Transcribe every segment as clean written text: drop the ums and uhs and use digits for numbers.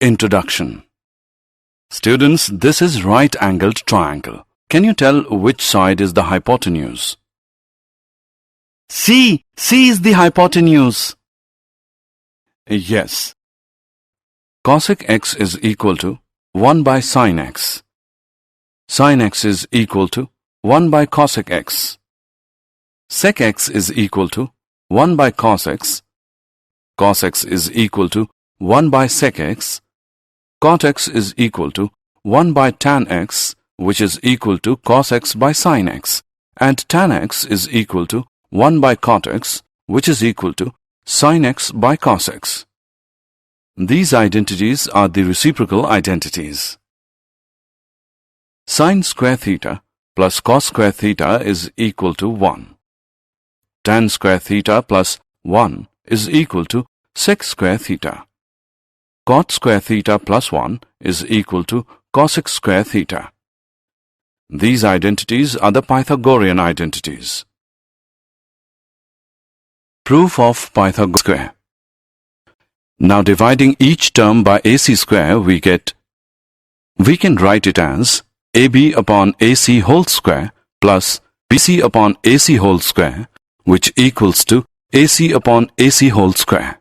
Introduction. Students, this is right-angled triangle. Can you tell which side is the hypotenuse? C is the hypotenuse. Yes. Cosec x is equal to 1 by sin x. Sin x is equal to 1 by cosec x. Sec x is equal to 1 by cos x. Cos x is equal to 1 by sec x. Cot x is equal to 1 by tan x, which is equal to cos x by sin x, and tan x is equal to 1 by cot x, which is equal to sin x by cos x. These identities are the reciprocal identities. Sin square theta plus cos square theta is equal to 1. Tan square theta plus 1 is equal to sec square theta. Cot square theta plus 1 is equal to cosec square theta. These identities are the Pythagorean identities. Proof of Pythagorean square. Now dividing each term by AC square we can write it as AB upon AC whole square plus BC upon AC whole square, which equals to AC upon AC whole square.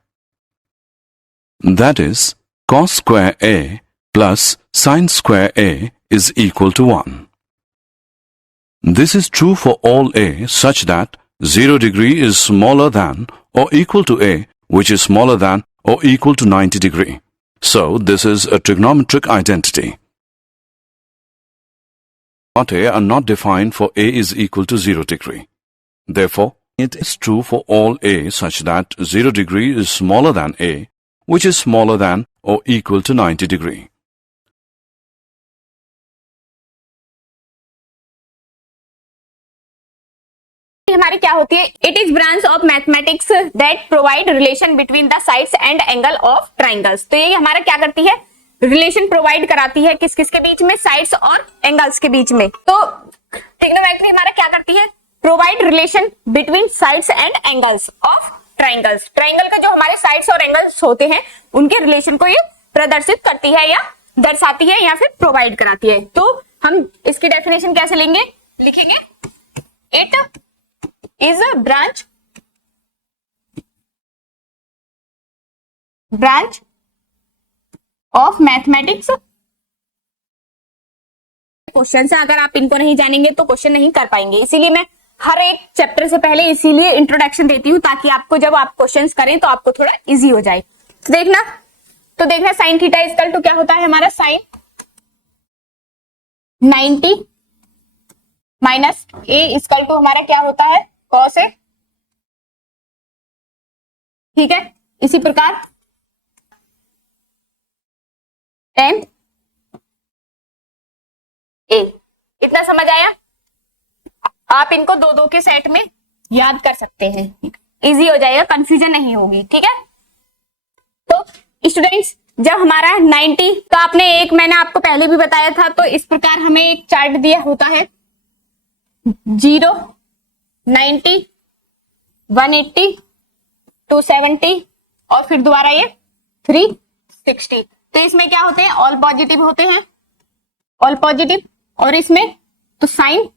That is, cos square A plus sin square A is equal to 1. This is true for all A such that 0 degree is smaller than or equal to A, which is smaller than or equal to 90 degree. So this is a trigonometric identity. Not A are not defined for A is equal to 0 degree. Therefore, it is true for all A such that 0 degree is smaller than A, which is smaller than or equal to 90 degree. हमारी क्या होती है? It is branch of mathematics that provide relation between the sides and angle of triangles. तो ये हमारा क्या करती है? रिलेशन प्रोवाइड कराती है किस किस के बीच में? साइड्स और एंगल्स के बीच में. तो ट्रिग्नोमेट्री हमारा क्या करती है? Provide relation between sides and angles of triangles. Triangle का जो हमारे साइड्स और एंगल्स होते हैं उनके रिलेशन को ये प्रदर्शित करती है या दर्शाती है या फिर प्रोवाइड कराती है. तो हम इसकी डेफिनेशन कैसे लेंगे? लिखेंगे it is a branch of mathematics. Question है, अगर आप इनको नहीं जानेंगे तो क्वेश्चन नहीं कर पाएंगे. इसीलिए मैं हर एक चैप्टर से पहले इसीलिए इंट्रोडक्शन देती हूँ ताकि आपको जब आप क्वेश्चंस करें तो आपको थोड़ा इजी हो जाए. तो देखना साइन थीटा इक्वल टू क्या होता है हमारा? Sine 90 minus A equal to हमारा क्या होता है? Cos A. ठीक है, इसी प्रकार टेन ए. इतना समझ आया? आप इनको दो दो के सेट में याद कर सकते हैं, इजी हो जाएगा, कंफ्यूजन नहीं होगी. ठीक है, तो स्टूडेंट्स जब हमारा 90 तो आपने एक मैंने आपको पहले भी बताया था, तो इस प्रकार हमें एक चार्ट दिया होता है 0, 90, 180, 270 और फिर दोबारा ये 360. तो इसमें क्या होते हैं? ऑल पॉजिटिव होते हैं, ऑल पॉजिटिव. और इसमें तो साइन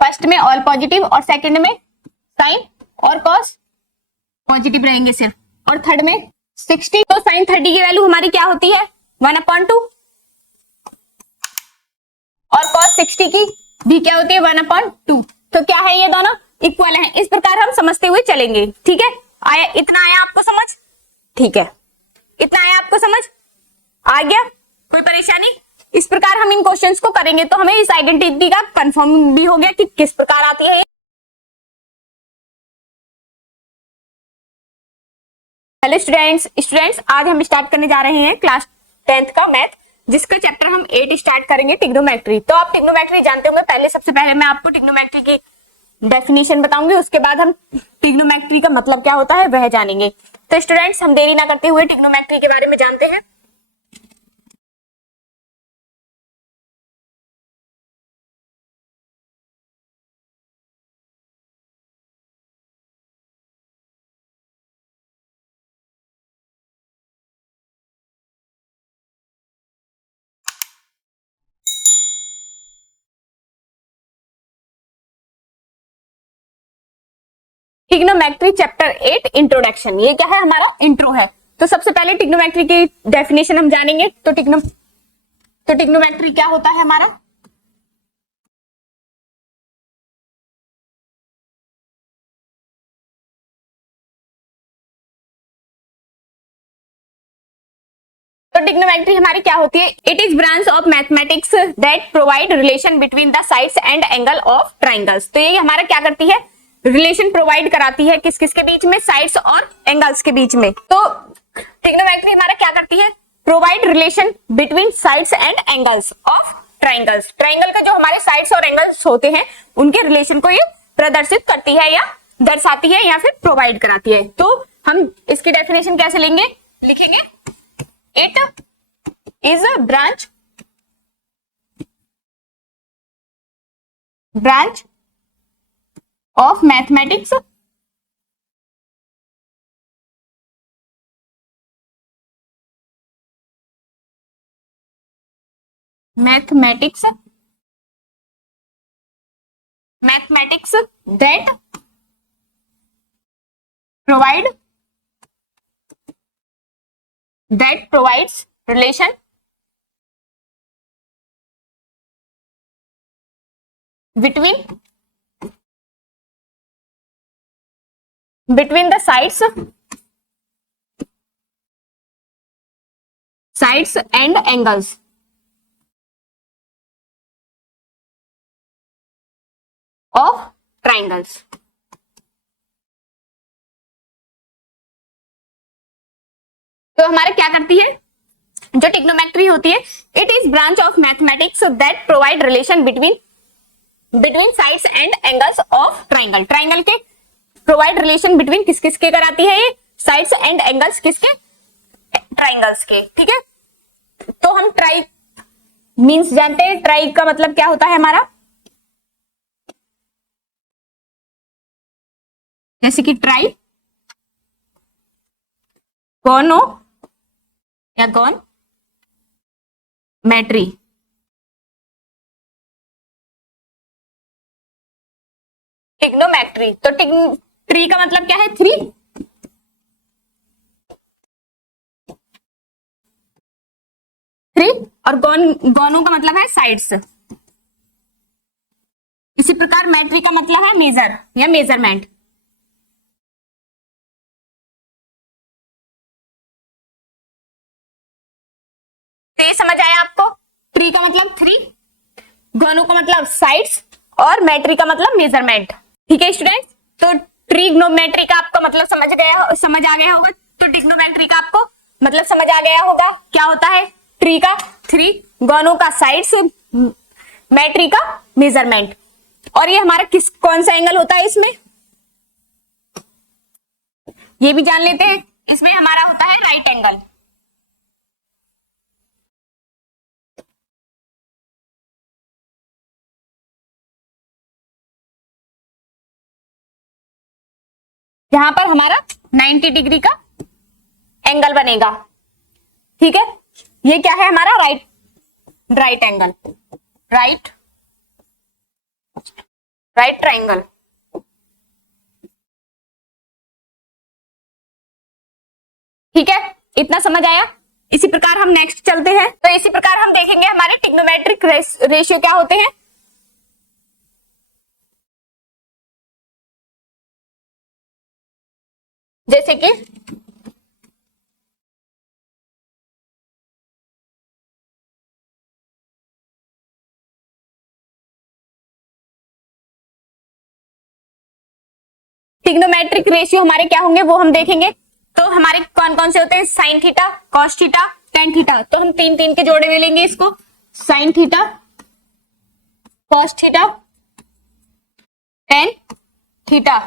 फर्स्ट में ऑल पॉजिटिव और सेकंड में साइन और कॉस पॉजिटिव रहेंगे सिर्फ, और थर्ड में 60. तो साइन 30 की वैल्यू हमारी क्या होती है? 1/2 और कॉस 60 की भी क्या होती है? 1/2. तो क्या है? ये दोनों इक्वल हैं. इस प्रकार हम समझते हुए चलेंगे. ठीक है, आया? इतना आया आपको समझ? ठीक है, इतना आया आपको समझ? आ गया? कोई परेशानी? इस प्रकार हम इन क्वेश्चंस को करेंगे तो हमें इस आइडेंटिटी का कंफर्म भी हो गया कि किस प्रकार आती है. हेलो स्टूडेंट्स आज हम स्टार्ट करने जा रहे हैं क्लास 10th का मैथ, जिसका चैप्टर हम 8 स्टार्ट करेंगे, ट्रिग्नोमेट्री. तो आप ट्रिग्नोमेट्री जानते होंगे. सबसे पहले मैं आपको ट्रिग्नोमेट्री की डेफिनेशन बताऊंगी, उसके बाद हम ट्रिग्नोमेट्री का मतलब क्या होता है वह जानेंगे. तो स्टूडेंट्स हम देरी ना करते हुए ट्रिग्नोमेट्री के बारे में जानते हैं. Trigonometry chapter 8 introduction. ये क्या है, हमारा इंट्रो है। तो सबसे पहले ट्रिग्नोमेट्री की डेफिनेशन हम जानेंगे। तो ट्रिग्नोमेट्री क्या होता है हमारा। तो ट्रिग्नोमेट्री हमारी क्या होती है, it is branch of mathematics that provide relation between the sides and angle of triangles. तो ये हमारा क्या करती है, रिलेशन प्रोवाइड कराती है किस किस के बीच में, साइड्स और एंगल्स के बीच में। तो ट्रिग्नोमेट्री हमारा क्या करती है, provide relation between sides and angles of triangles. Triangle का जो हमारे साइड्स और एंगल्स होते हैं उनके रिलेशन को ये प्रदर्शित करती है या दर्शाती है या फिर प्रोवाइड कराती है। तो हम इसकी डेफिनेशन कैसे लेंगे, लिखेंगे, it is a branch of mathematics that provides relation between the sides and angles of triangles। तो हमारे क्या करती है, जो ट्रिग्नोमेट्री होती है, it is branch of mathematics that provide relation between sides and angles of triangle. Triangle के provide relation between किस किस के कराती है, ये साइड्स एंड एंगल्स किसके, ट्राइंगल्स के। ठीक है, तो हम ट्राई मींस जानते हैं, ट्राई का मतलब क्या होता है हमारा, जैसे कि ट्राई गोनो या गॉन मैट्री। ट्रिग्नोमेट्री, तो ट्री का मतलब क्या है, थ्री, और गोनों का मतलब है साइड्स। इसी प्रकार मैट्री का मतलब है मेजर या मेजरमेंट। तो ये समझ आया आपको, ट्री का मतलब थ्री, गोनों का मतलब साइड्स और मैट्री का मतलब मेजरमेंट। ठीक है स्टूडेंट्स, तो ट्रिग्नोमेट्री का आपका मतलब समझ आ गया होगा। तो ट्रिग्नोमेट्री का आपको मतलब समझ आ गया होगा, क्या होता है, ट्री का थ्री, गोनों का साइड्स, मैट्री का मेजरमेंट। और ये हमारा कौन सा एंगल होता है इसमें, ये भी जान लेते हैं। इसमें हमारा होता है राइट एंगल। जहां पर हमारा 90 डिग्री का एंगल बनेगा। ठीक है, ये क्या है हमारा राइट एंगल, राइट ट्राइंगल। ठीक है, इतना समझ आया। इसी प्रकार हम नेक्स्ट चलते हैं। तो इसी प्रकार हम देखेंगे हमारे ट्रिग्नोमेट्रिक रेशियो क्या होते हैं। जैसे कि ट्रिग्नोमेट्रिक रेशियो हमारे क्या होंगे वो हम देखेंगे। तो हमारे कौन कौन से होते हैं, sine theta, cos theta, tan theta. तो हम तीन तीन के जोड़े में लेंगे इसको, sine theta, cos theta, tan theta.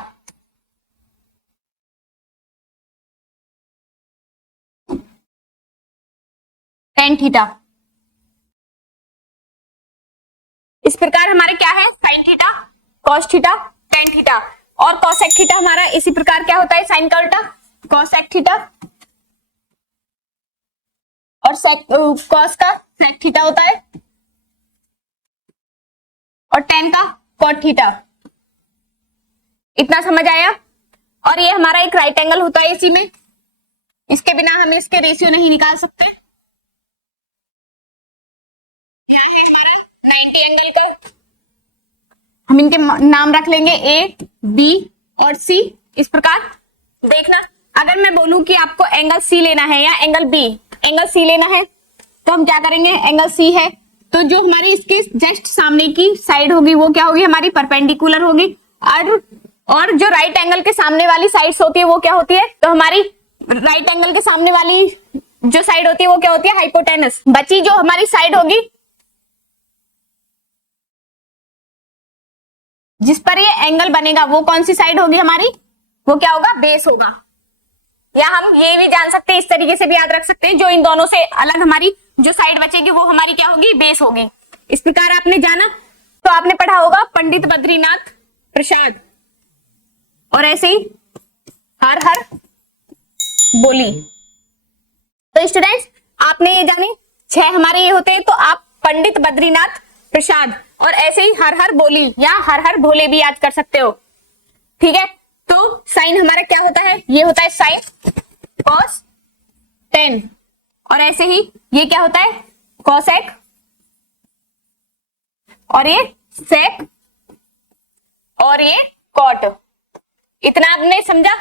Tan theta. इस प्रकार हमारे क्या है, sine theta, cos theta, tan theta. और कॉसेक थीटा हमारा इसी प्रकार क्या होता है, साइन का उल्टा कॉसेक थीटा, और कॉस का सेक थीटा होता है, और टेन का कॉट थीटा। इतना समझ आया। और ये हमारा एक राइट एंगल होता है एसी में, इसके बिना हम इसके रेशियो नहीं निकाल सकते। यहाँ है हमारा 90 एंगल का, हम इनके नाम रख लेंगे ए, बी और सी। इस प्रकार देखना, अगर मैं बोलूं कि आपको एंगल सी लेना है या एंगल बी, एंगल सी लेना है तो हम क्या करेंगे, एंगल सी है तो जो हमारी इसके जस्ट सामने की साइड होगी वो क्या होगी, हमारी परपेंडिकुलर होगी। और जो राइट एंगल के सामने वाली साइड्स होती है वो क्या होती है, तो हमारी राइट एंगल के सामने वाली जो साइड होती है वो क्या होती है, हाइपोटेनस। बची जो हमारी साइड होगी जिस पर ये एंगल बनेगा वो कौन सी साइड होगी हमारी, वो क्या होगा, बेस होगा। या हम ये भी जान सकते हैं, इस तरीके से भी याद रख सकते हैं, जो इन दोनों से अलग हमारी जो साइड बचेगी वो हमारी क्या होगी, बेस होगी। इस प्रकार आपने जाना तो आपने पढ़ा होगा पंडित बद्रीनाथ प्रसाद, और ऐसे ही हर हर बोली। तो स्टूडेंट्स आपने ये जाने 6 हमारे ये होते हैं, तो आप पंडित बद्रीनाथ प्रसाद और ऐसे ही हर हर बोली या हर हर भोले भी याद कर सकते हो। ठीक है, तो साइन हमारा क्या होता है, ये होता है साइन कॉस 10, और ऐसे ही ये क्या होता है, कॉसेक, और ये सेक, और ये कॉट। इतना आपने समझा।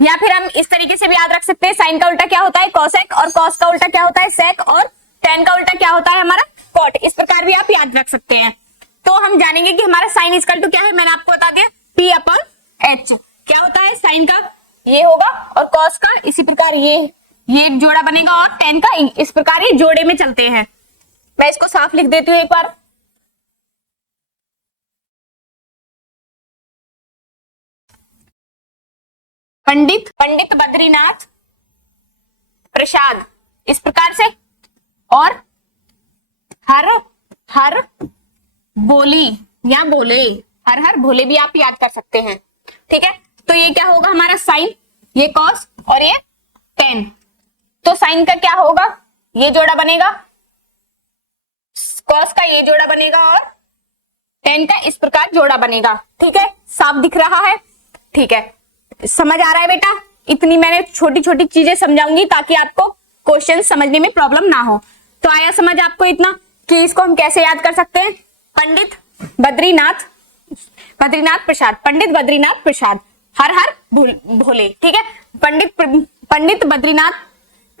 या फिर हम इस तरीके से भी याद रख सकते हैं, साइन का उल्टा क्या होता है, कॉसेक, और कॉस का उल्टा क्या होता है, सेक, और टेन का उल्टा क्या होता है हमारा, कॉट। इस प्रकार भी आप याद रख सकते हैं। तो हम जानेंगे कि हमारा साइन इक्वल टू क्या है, मैंने आपको बता दिया P अपॉन H। क्या होता है, साइन का ये होगा और कॉस का इसी प्रकार ये एक जोड़ा बनेगा, और टेन का इस प्रकार ये जोड़े में चलते हैं। मैं इसको साफ लिख देती हूँ एक बार। पंडित बद्रीनाथ प्रसाद इस प्रकार से, और हर हर बोली या बोले, हर हर भोले भी आप याद कर सकते हैं। ठीक है, तो ये क्या होगा हमारा साइन, ये कॉस और ये टेन। तो साइन का क्या होगा, ये जोड़ा बनेगा, कॉस का ये जोड़ा बनेगा, और टेन का इस प्रकार जोड़ा बनेगा। ठीक है, साफ दिख रहा है। ठीक है, समझ आ रहा है बेटा। इतनी मैंने छोटी छोटी चीजें समझाऊंगी ताकि आपको क्वेश्चन समझने में प्रॉब्लम ना हो। तो आया समझ आपको इतना कि इसको हम कैसे याद कर सकते हैं, पंडित बद्रीनाथ प्रसाद, पंडित बद्रीनाथ प्रसाद, हर हर भोले। ठीक है, पंडित बद्रीनाथ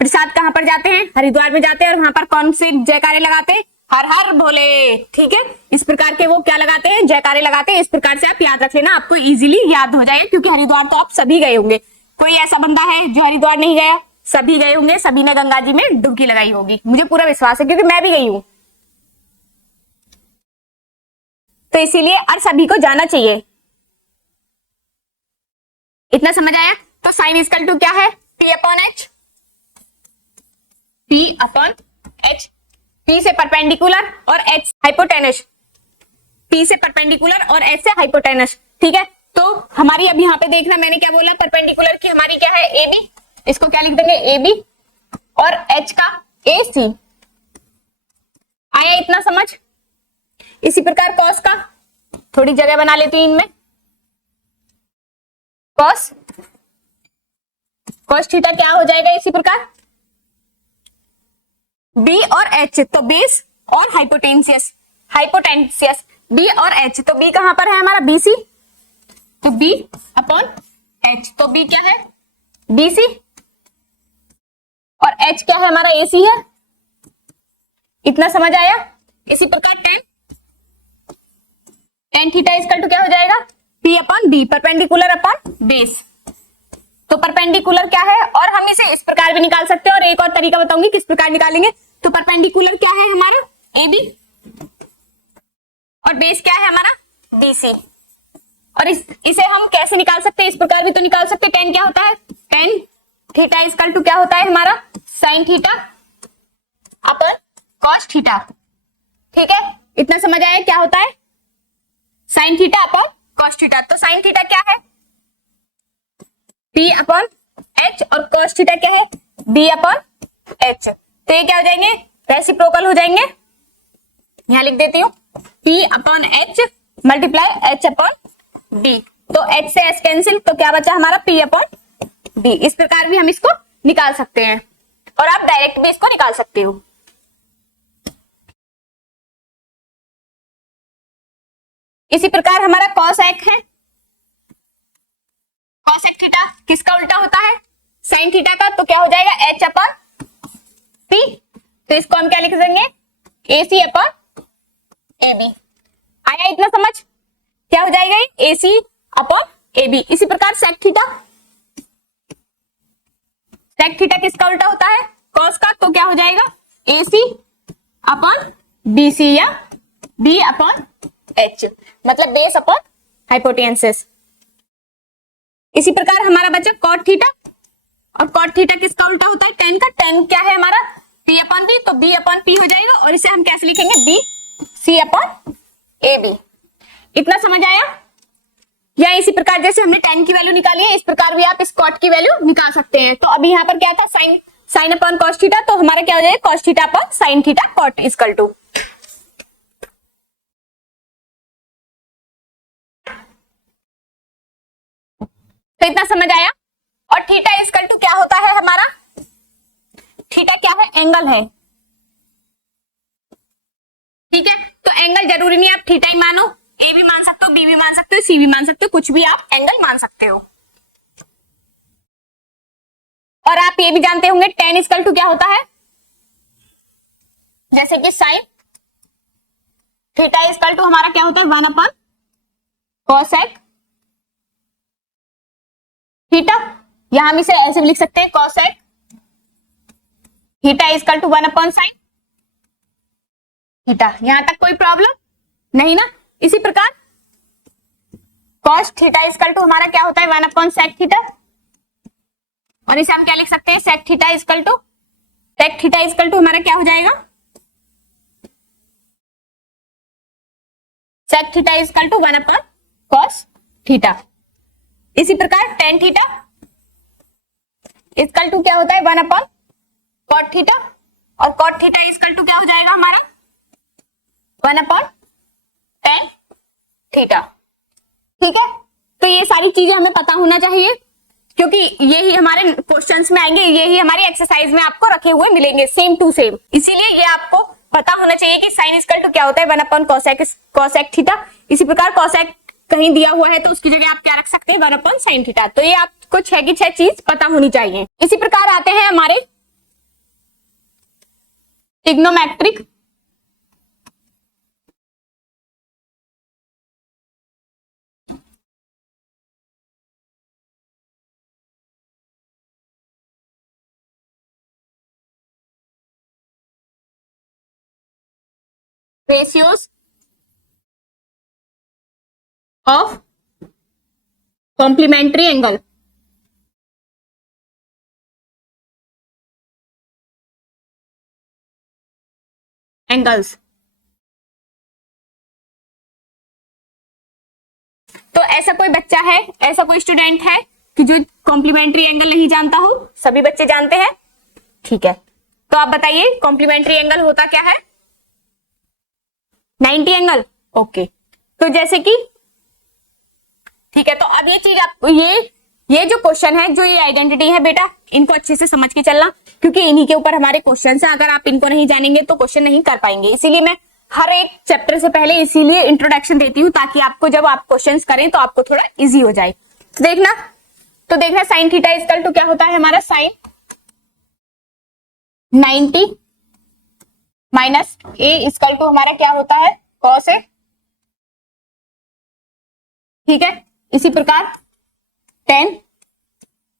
प्रसाद कहां पर जाते हैं, हरिद्वार में जाते हैं, और वहां पर कौन से जयकारे लगाते हैं, हर हर भोले। ठीक है, इस प्रकार के वो क्या लगाते हैं, जयकारे लगाते हैं। इस प्रकार से आप याद रख लेना, आपको इजीली याद हो जाएगा, क्योंकि हरिद्वार तो आप सभी गए होंगे। कोई ऐसा बंदा है जो हरिद्वार नहीं गया, सभी गए होंगे, सभी ने गंगा जी में डुबकी लगाई होगी, मुझे पूरा विश्वास है, क्योंकि मैं भी गई हूं। तो इसीलिए और सभी को जाना चाहिए। इतना समझ आया। तो साइन इक्वल टू क्या है, P upon H, P upon H, P से परपेंडिकुलर और H हाइपोटेनस, P से परपेंडिकुलर और H से हाइपोटेनस। ठीक है, तो हमारी अब यहाँ पे देखना, मैंने क्या बोला, परपेंडिकुलर की हमारी क्या है, AB, इसको क्या लिख देंगे, AB, और H का AC। आया इतना समझ। इसी प्रकार कॉस का, थोड़ी जगह बना लेती हूं इनमें, कॉस थीटा क्या हो जाएगा, इसी प्रकार B और H, तो बेस और हाइपोटेंसियस, B और H, तो B कहां पर है हमारा, BC, तो B अपॉन H, तो B क्या है, BC, और H क्या है हमारा, AC है। इतना समझ आया। इसी प्रकार टेन थीटा इक्वल टू क्या हो जाएगा, P upon B, perpendicular upon base. तो परपेंडिकुलर क्या है, और हम इसे इस प्रकार भी निकाल सकते हैं, और एक और तरीका बताऊंगी किस प्रकार निकालेंगे। तो परपेंडिकुलर क्या है हमारा, AB, और बेस क्या है हमारा, BC। और इसे हम कैसे निकाल सकते हैं, इस प्रकार भी तो निकाल सकते हैं। टेन क्या होता है, टेन थीटा इक्वल टू क्या होता है हमारा, sine theta upon cos theta. ठीक है, इतना समझ आया क्या होता है, sine theta upon cos theta. तो साइन थीटा क्या है, P अपॉन H, और कॉस थीटा क्या है, B अपॉन H। तो ये क्या हो जाएंगे, रेसिप्रोकल हो जाएंगे। यहां लिख देती हूँ, P upon H multiply H upon B, तो h से s कैंसिल, तो क्या बचा हमारा p अपॉन b। इस प्रकार भी हम इसको निकाल सकते हैं और आप डायरेक्ट भी इसको निकाल सकते हो। इसी प्रकार हमारा cos एक है, cos एक थीटा किसका उल्टा होता है, साइन थीटा का, तो क्या हो जाएगा h अपॉन p। तो इसको हम क्या लिख देंगे, ac अपॉन ab। आया इतना समझ, क्या हो जाएगा ये ac अपॉन ab। इसी प्रकार sec थीटा किसका उल्टा होता है, cos का, तो क्या हो जाएगा ac अपॉन bc या b अपॉन h, मतलब बेस अपॉन हाइपोटेन्सिस। इसी प्रकार हमारा बचा cot थीटा, और cot थीटा किसका उल्टा होता है, tan का। tan क्या है हमारा p अपॉन b, तो b अपॉन p हो जाएगा और इसे हम कैसे लिखेंगे, b c अपॉन ab। इतना समझ आया। या इसी प्रकार जैसे हमने tan की वैल्यू निकाली है, इस प्रकार भी आप इस cot की वैल्यू निकाल सकते हैं। तो अभी यहाँ पर क्या था, साइन अपॉन cos थीटा, तो हमारा क्या हो जाएगा cos theta upon sine theta cot equal to. तो इतना समझ आया। और थीटा इक्वल टू क्या होता है हमारा, थीटा क्या है, एंगल है। ठीक है, तो एंगल जरूरी नहीं आप थीटा ही मानो, ए भी मान सकते हो, बी भी मान सकते हो, सी भी मान सकते हो, कुछ भी आप एंगल मान सकते हो। और आप ये भी जानते होंगे tan इक्वल टू क्या होता है, जैसे कि साइन थीटा इक्वल टू हमारा क्या होता है 1 अपॉन कोसेक थीटा। यहां हम इसे ऐसे भी लिख सकते हैं cosec theta equal to 1 upon sine theta. यहां तक कोई प्रॉब्लम नहीं ना। इसी प्रकार cos थीटा इक्वल टू हमारा क्या होता है 1 अपॉन सेक थीटा, और इसे हम क्या लिख सकते हैं सेक थीटा इक्वल टू हमारा क्या हो जाएगा, sec theta equal to 1 upon cos theta. इसी प्रकार tan थीटा इक्वल टू क्या होता है 1 अपॉन cot थीटा, और cot थीटा इक्वल टू क्या हो जाएगा हमारा 1 अपॉन tan थीटा। ठीक है, तो ये सारी चीजें हमें पता होना चाहिए, क्योंकि यही हमारे क्वेश्चंस में आएंगे, यही हमारी एक्सरसाइज में आपको रखे हुए मिलेंगे सेम टू सेम। इसीलिए ये आपको पता होना चाहिए कि साइन इक्वल टू क्या होता है 1 अपॉन कोसेक थीटा। इसी प्रकार कोसेक कहीं दिया हुआ है तो उसकी जगह आप क्या रख सकते हैं 1 अपॉन साइन थीटा। तो ये आपको 6 की 6 चीज पता होनी चाहिए। इसी प्रकार आते हैं हमारे trigonometric ratios of complementary angle। Angles, तो ऐसा कोई बच्चा है, ऐसा कोई स्टूडेंट है कि जो कॉम्प्लीमेंट्री एंगल नहीं जानता हो? सभी बच्चे जानते हैं। ठीक है, तो आप बताइए कॉम्प्लीमेंट्री एंगल होता क्या है? 90 एंगल। ओके, तो जैसे कि ठीक है, तो अब ये चीज आप ये जो क्वेश्चन है, जो ये आइडेंटिटी है बेटा, इनको अच्छे से समझ के चलना, क्योंकि इन्हीं के ऊपर हमारे क्वेश्चन है। अगर आप इनको नहीं जानेंगे तो क्वेश्चन नहीं कर पाएंगे। इसीलिए मैं हर एक चैप्टर से पहले इसीलिए इंट्रोडक्शन देती हूँ, ताकि आपको जब आप क्वेश्चंस करें तो आपको थोड़ा इजी हो जाए। देखना साइन थीटा इक्वल टू क्या होता है हमारा, sine 90 minus A equal to हमारा क्या होता है कॉस ए। ठीक है, इसी प्रकार 10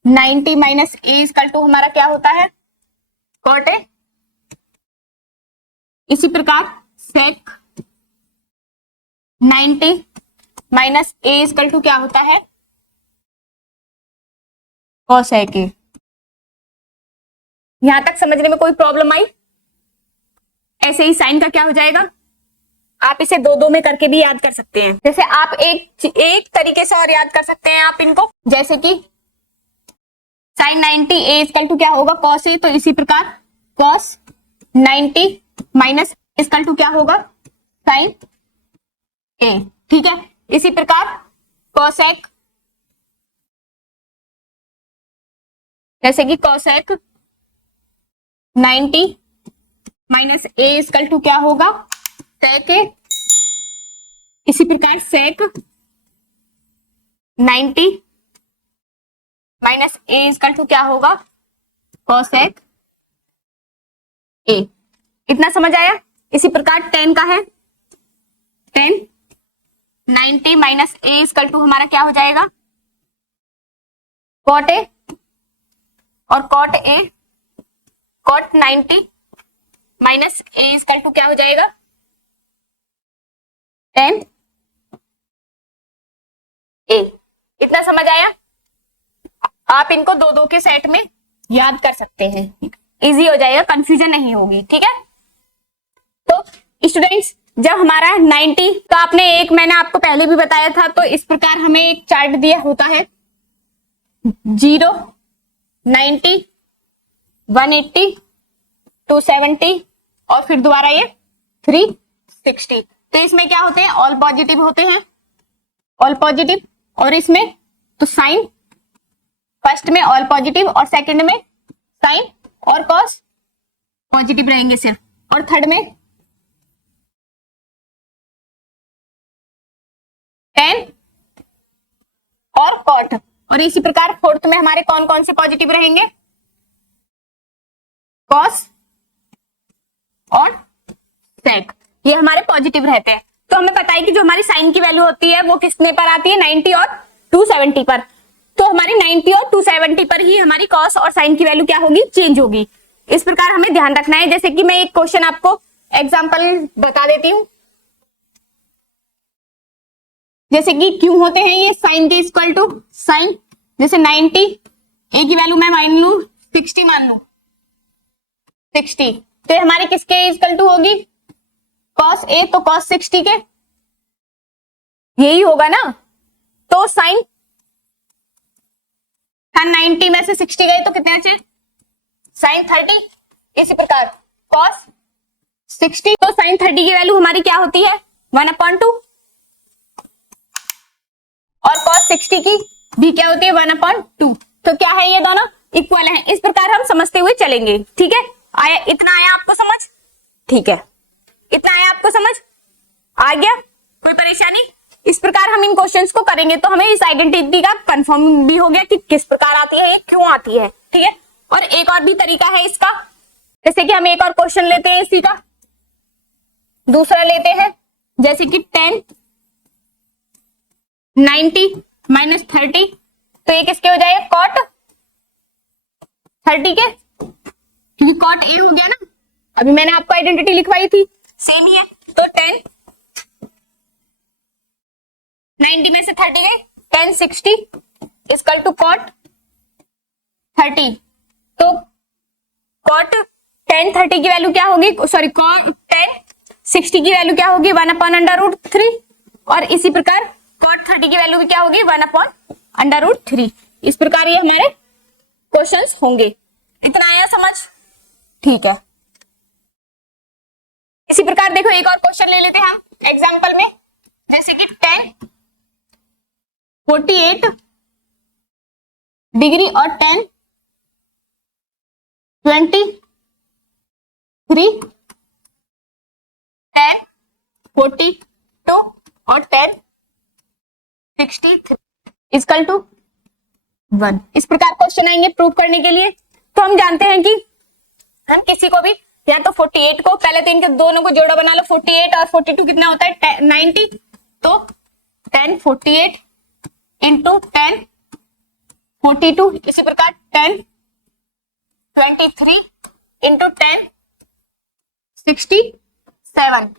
90 माइनस ए इक्वल टू हमारा क्या होता है कॉट ए। इसी प्रकार sec 90 minus A equal to क्या होता है कॉसेक ए। यहां तक समझने में कोई प्रॉब्लम आई? ऐसे ही साइन का क्या हो जाएगा, आप इसे 2-2 में करके भी याद कर सकते हैं। जैसे आप एक तरीके से और याद कर सकते हैं आप इनको, जैसे कि साइन 90 ए इक्वल टू क्या होगा कॉस ए, तो इसी प्रकार कॉस 90 माइनस इक्वल टू क्या होगा साइन ए। ठीक है, इसी प्रकार कॉसेक जैसे कि cosec 90 minus A equal to क्या होगा, सेक ए। इसी प्रकार sec 90 minus A equal to क्या होगा, कोसेक ए। इतना समझ आया। इसी प्रकार 10 का है, 10 90 माइनस ए इक्वल टू हमारा क्या हो जाएगा, कॉट ए, और cot A cot 90 minus A equal to क्या हो जाएगा, 10 ए। इतना समझ आया। आप इनको दो दो के सेट में याद कर सकते हैं, इजी हो जाएगा, कंफ्यूजन नहीं होगी। ठीक है, तो स्टूडेंट्स जब हमारा 90 का आपने एक मैंने आपको पहले भी बताया था, तो इस प्रकार हमें एक चार्ट दिया होता है 0 90 180 270 और फिर दोबारा ये 360। तो इसमें क्या होते हैं, ऑल पॉजिटिव होते हैं, ऑल पॉजिटिव। और इसमें तो साइन फर्स्ट में ऑल पॉजिटिव और सेकंड में साइन और कॉस पॉजिटिव रहेंगे सिर्फ, और थर्ड में टेन और कॉट। और इसी प्रकार फोर्थ में हमारे कौन कौन से पॉजिटिव रहेंगे, कॉस और सेक, ये हमारे पॉजिटिव रहते हैं। तो हमें पता है कि जो हमारी साइन की वैल्यू होती है वो किसने पर आती है, 90 और 270 पर। तो हमारी 90 और 270 पर ही हमारी कॉस और साइन की वैल्यू क्या होगी, चेंज होगी। इस प्रकार हमें ध्यान रखना है। जैसे कि मैं एक क्वेश्चन आपको एग्जांपल बता देती हूँ। जैसे कि क्यों होते हैं ये साइन के इक्वल टू साइन, जैसे 90 ए की वैल्यू मैं मान लू 60 मान लू 60, तो हमारे किसके इक्वल टू होगी, कॉस ए, तो कॉस 60 के यही होगा ना। तो साइन 90 में से 60 गए तो कितने बचे, साइन 30। इसी प्रकार कॉस 60, तो साइन 30 की वैल्यू हमारी क्या होती है, 1/2, और कॉस 60 की भी क्या होती है, 1/2। तो क्या है, ये दोनों इक्वल हैं। इस प्रकार हम समझते हुए चलेंगे। ठीक है, आया, इतना आया आपको समझ, ठीक है, इतना आया आपको समझ, आ गया, कोई परेशानी। इस प्रकार हम इन क्वेश्चंस को करेंगे तो हमें इस आइडेंटिटी का कंफर्म भी हो गया कि किस प्रकार आती है, क्यों आती है। ठीक है, और एक और भी तरीका है इसका। जैसे कि हम एक और क्वेश्चन लेते हैं इसी का, दूसरा लेते हैं। जैसे कि 10 90 माइनस 30, तो ये किसके हो जाएगा, कॉट 30 के, क्योंकि कॉट ए हो गया ना। अभी मैंने आपको आइडेंटिटी लिखवाई थी, सेम ही है। तो 10 90 में से 30 गए, 10 60 इक्वल टू कॉट 30। तो कॉट 10 30 की वैल्यू क्या होगी, सॉरी कॉट 10 60 की वैल्यू क्या होगी, 1/√3। और इसी प्रकार कॉट 30 की वैल्यू क्या होगी, 1/√3। इस प्रकार ये हमारे क्वेश्चंस होंगे। इतना आया समझ, ठीक है। इसी प्रकार देखो एक और क्वेश्चन ले लेते हैं हम एग्जांपल में। जैसे कि 10 48 डिग्री और 10 23 10 42 और 10 63 इक्वल टू 1। इस प्रकार क्वेश्चन आएंगे प्रूव करने के लिए। तो हम जानते हैं कि हम किसी को भी या तो 48 को, पहले तो इनके दोनों को जोड़ा बना लो, 48 और 42 कितना होता है, 90। तो 10 48 इंटू 10 42, इसी प्रकार 10 23 इंटू 10 67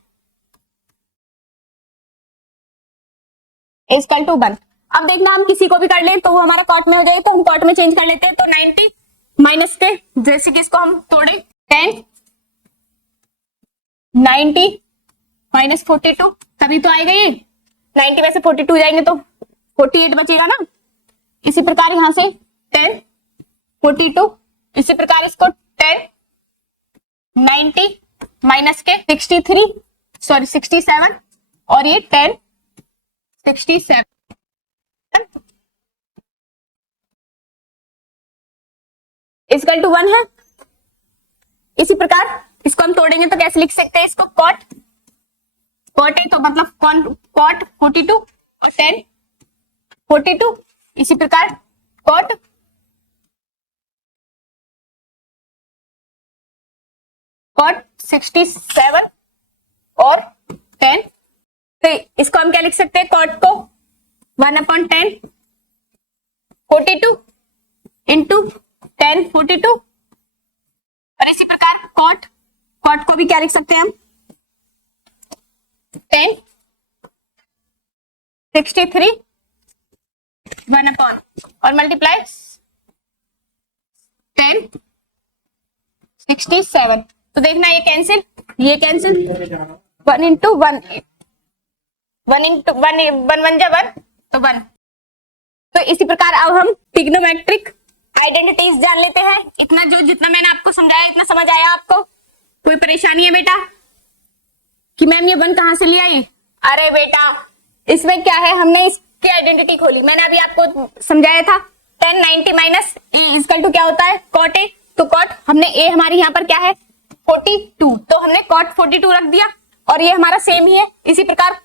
इक्वल टू 1। अब देखना हम किसी को भी कर लें तो वो हमारा कॉट में हो जाएगा, तो हम कॉट में चेंज कर लेते हैं। तो 90 माइनस के, जैसे कि इसको हम तोड़े, 10 90 माइनस 42, तभी तो आएगा ये। 90 में से 42 जाएंगे तो 48 बचेगा ना। इसी प्रकार यहां से 10 42, इसी प्रकार इसको 10 90 माइनस के 67 और ये 10 67। इक्वल टू 1 है। इसी प्रकार इसको हम तोड़ेंगे तो कैसे लिख सकते हैं इसको, कॉट है तो मतलब कॉट 42 और 10 42। इसी प्रकार कॉट कॉट 67 और 10। तो इसको हम क्या लिख सकते हैं, कॉट को 1/10 42 इंटू 10 42। और इसी प्रकार कॉट को भी क्या लिख सकते हैं हम, 10 63 1/, और मल्टीप्लाई 10 67। तो देखना ये कैंसिल 1 इंटू 1 1 जा 1 तो 1। तो इसी प्रकार अब हम ट्रिग्नोमेट्रिक आइडेंटिटीज जान लेते हैं। जितना मैंने आपको समझाया इतना समझ आया आपको? कोई परेशानी है बेटा कि मैम ये 1 कहां से ले आई? अरे बेटा इसमें क्या है, हमने इसकी आइडेंटिटी खोली, मैंने अभी आपको समझाया था 10 90 माइनस इक्वल टू क्या होता है, कॉट ए। तो कॉट हमने ए हमारी यहाँ पर क्या है 42, तो हमने कॉट 42 रख दिया और ये हमारा सेम ही है। इसी प्रकार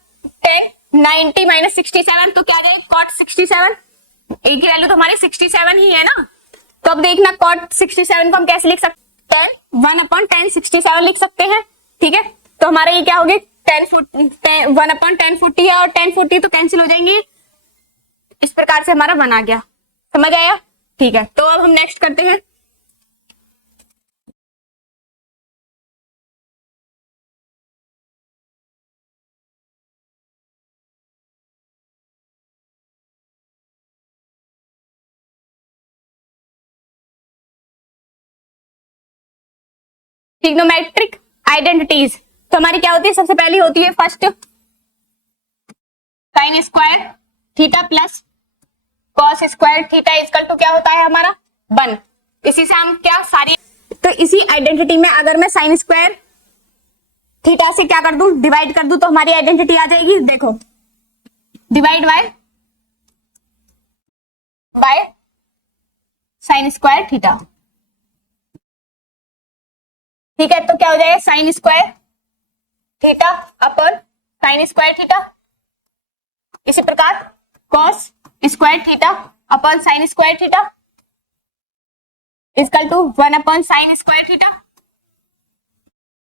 10 90 माइनस 67 तो क्या रहेगा, कॉट 67। ए की वैल्यू तो हमारी 67 ही है ना। तो अब देखना कॉट 67 को हम कैसे लिख सकते हैं, 1/10 67 लिख सकते हैं। ठीक है, तो हमारा ये क्या हो गया 1/10 40 है और 10 40 तो कैंसिल हो जाएंगे। इस प्रकार से हमारा 1 आ गया, समझ आया? ठीक है, तो अब हम नेक्स्ट करते हैं। ट्रिग्नोमेट्रिक आइडेंटिटीज तो हमारी क्या होती है, सबसे पहली होती है first sine square theta plus cos square theta equal to क्या होता है हमारा 1। इसी से हम क्या सारी, तो इसी आइडेंटिटी में अगर मैं साइन स्क्वायर थीटा से क्या कर दूं, डिवाइड कर दूं तो हमारी आइडेंटिटी आ जाएगी। देखो divide by sine square theta. ठीक है, तो क्या हो जाएगा sine square theta upon sine square theta. इसी प्रकार cos square theta upon sine square theta equal to 1/साइन स्क्वायर थीटा।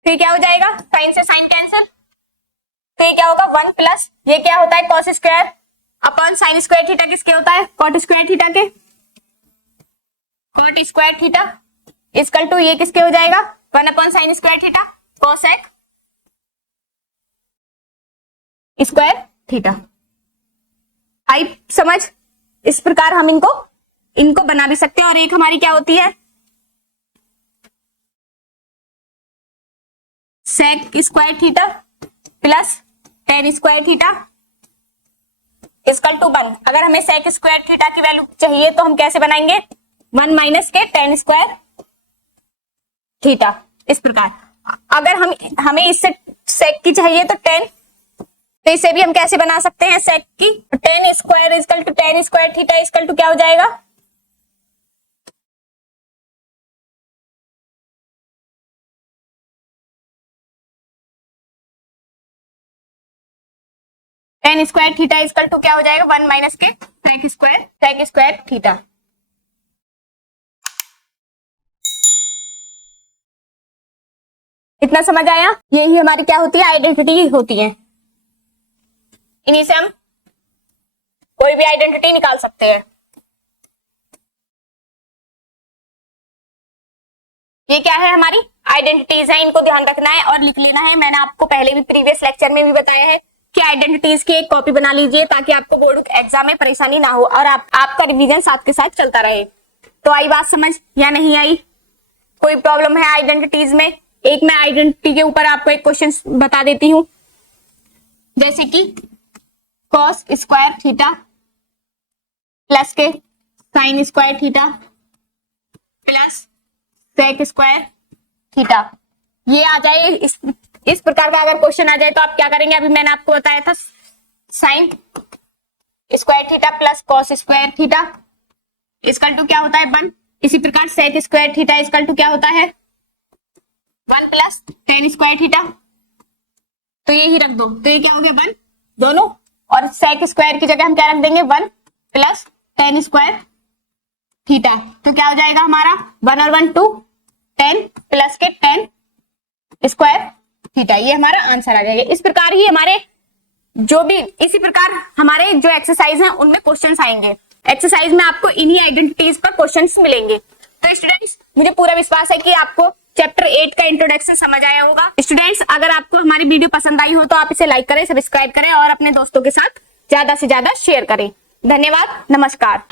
फिर क्या हो जाएगा, साइन से साइन कैंसिल, तो ये क्या होगा 1 प्लस ये क्या होता है cos square upon sine square theta किसके होता है, कॉट स्क्वायर थीटा के। Cot square theta equal to ये किसके हो जाएगा 1/साइन square theta cosec square theta. आई समझ? इस प्रकार हम इनको बना भी सकते हैं। और एक हमारी क्या होती है sec square theta plus tan square theta equal to 1। अगर हमें सेक स्क्वायर थीटा की वैल्यू चाहिए तो हम कैसे बनाएंगे, 1 माइनस के टेन स्क्वायर थीटा। इस प्रकार अगर हमें इससे सेक की चाहिए तो 10, तो इसे भी हम कैसे बना सकते हैं सेक की, 10 square equal to tan square theta equal to क्या हो जाएगा, tan square theta equal to क्या हो जाएगा 1 माइनस के सेक स्क्वायर थीटा। इतना समझ आया? यही हमारी क्या होती है आइडेंटिटी होती है। इन्हीं से हम कोई भी आइडेंटिटी निकाल सकते हैं। ये क्या है हमारी आइडेंटिटीज है, इनको ध्यान रखना है और लिख लेना है। मैंने आपको पहले भी प्रीवियस लेक्चर में भी बताया है कि आइडेंटिटीज की एक कॉपी बना लीजिए ताकि आपको बोर्ड एग्जाम में परेशानी ना हो और आपका रिवीजन साथ के साथ चलता रहे। तो आई बात समझ या नहीं आई? कोई प्रॉब्लम है आइडेंटिटीज में? एक मैं आइडेंटिटी के ऊपर आपको एक क्वेश्चन बता देती हूं, जैसे कि कॉस स्क्वायर थीटा प्लस के sine square theta plus sec square theta. ये आ जाए इस प्रकार का अगर क्वेश्चन आ जाए तो आप क्या करेंगे, अभी मैंने आपको बताया था sine square theta plus cos square theta equal to क्या होता है 1। इसी प्रकार sec square theta equal to क्या होता है 1 प्लस tan स्क्वायर थीटा, तो ये ही रख दो, तो ये क्या हो गया 1 दोनों, और sec स्क्वायर की जगह हम क्या रख देंगे 1 प्लस tan स्क्वायर थीटा, तो क्या हो जाएगा हमारा 1 और 1 2 10 प्लस के tan स्क्वायर थीटा, ये हमारा आंसर आ जाएगा। इस प्रकार ही हमारे जो भी इसी प्रकार हमारे जो एक्सरसाइज हैं उनमें क्वेश्चंस आएंगे। एक्सरसाइज में आपको इन्हीं आइडेंटिटीज पर क्वेश्चंस मिलेंगे। तो स्टूडेंट्स मुझे पूरा विश्वास है कि आपको चैप्टर 8 का इंट्रोडक्शन समझ आया होगा। स्टूडेंट्स अगर आपको हमारी वीडियो पसंद आई हो तो आप इसे लाइक करें, सब्सक्राइब करें और अपने दोस्तों के साथ ज्यादा से ज्यादा शेयर करें। धन्यवाद, नमस्कार।